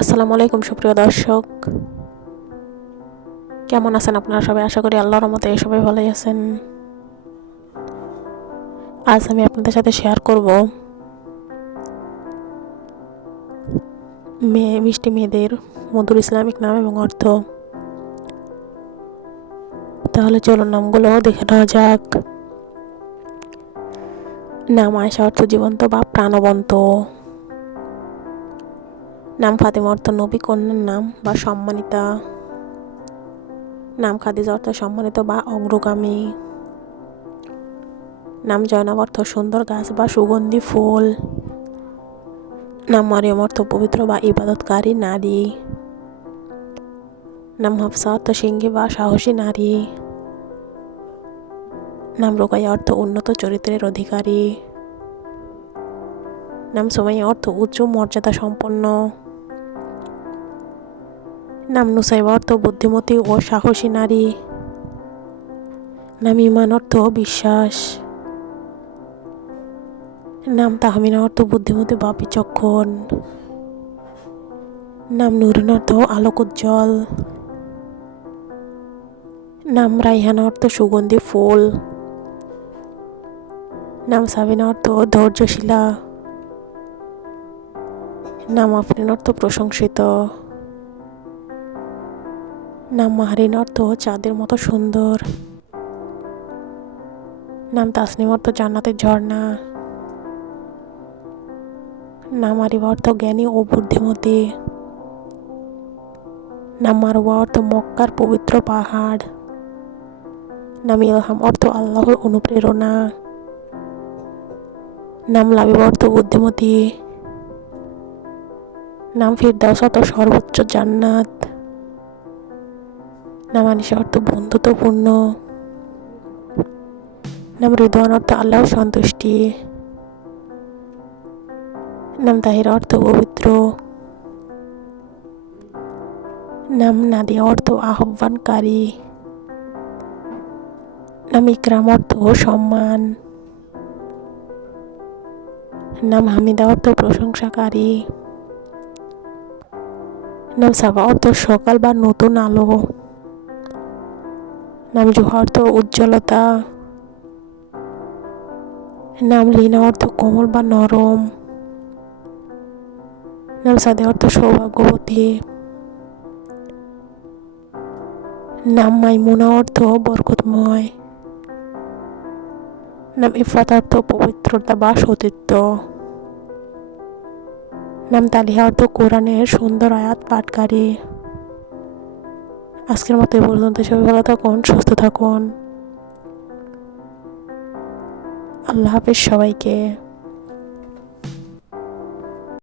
আসসালামু আলাইকুম সুপ্রিয় দর্শক, কেমন আছেন আপনারা সবাই? আশা করি আল্লাহর রহমতে সবাই ভালোই আছেন। আজ আমি আপনাদের সাথে শেয়ার করব মিষ্টি মেয়েদের মধুর ইসলামিক নাম এবং অর্থ। তাহলে চলুন নামগুলো দেখে নেওয়া যাক। নাম আয়েশা অর্থ জীবন্ত বা প্রাণবন্ত। নাম ফাতেমা অর্থ নবী কন্যার নাম বা সম্মানিতা। নাম খাদিজা অর্থ সম্মানিত বা অগ্রগামী। নাম জয়নাব অর্থ সুন্দর গাছ বা সুগন্ধি ফুল। নাম মারিয়াম অর্থ পবিত্র বা ইবাদতকারী নারী। নাম হাফসা অর্থ সিংহী বা সাহসী নারী। নাম রুকাইয়া অর্থ উন্নত চরিত্রের অধিকারী। নাম সুমাইয়া অর্থ উচ্চ মর্যাদা সম্পন্ন। নাম নুসাইবা অর্থ বুদ্ধিমতী ও সাহসী নারী। নাম ইমান অর্থ বিশ্বাস। নাম তাহমিনা অর্থ বুদ্ধিমতী বা বিচক্ষণ। নাম নুরিন অর্থ আলোক উজ্জ্বল। নাম রাইহানা অর্থ সুগন্ধি ফুল। নাম সাবিনা অর্থ ধৈর্যশীলা। নাম আফরিন অর্থ প্রশংসিত। নাম মাহরিন অর্থ চাঁদের মতো সুন্দর। নাম তাসনিম অর্থ জান্নাতের ঝর্ণা। নাম আরিবা অর্থ জ্ঞানী ও বুদ্ধিমতী। নাম মারওয়া অর্থ মক্কার পবিত্র পাহাড়। নাম ইলহাম অর্থ আল্লাহর অনুপ্রেরণা। নাম লাবিবা অর্থ বুদ্ধিমতী। নাম ফিরদাউস অর্থ সর্বোচ্চ জান্নাত। নাম আনিসা অর্থ বন্ধুত্বপূর্ণ। নাম রিদওয়ান অর্থ আল্লাহর সন্তুষ্টি। নাম তাহিরা অর্থ পবিত্র। নাম নাদিয়া অর্থ আহ্বানকারী। নাম ইকরাম অর্থ সম্মান। নাম হামিদা অর্থ প্রশংসাকারী। নাম সাবা অর্থ সকাল বা নতুন আলো। নাম জুহা অর্থ উজ্জ্বলতা। নাম লিনা অর্থ কোমল বা নরম। নাম সাদে অর্থ সৌভাগ্যবতী। নাম মাইমুনা অর্থ বরকতময়। নাম ইফাত অর্থ পবিত্রতা বা সতীত্ব। নাম তালিহা অর্থ কোরআনের সুন্দর আয়াত পাঠকারী। আজকের মতো এই পর্যন্ত, সবাই ভালো থাকুন, সুস্থ থাকুন। আল্লাহ হাফেজ সবাইকে।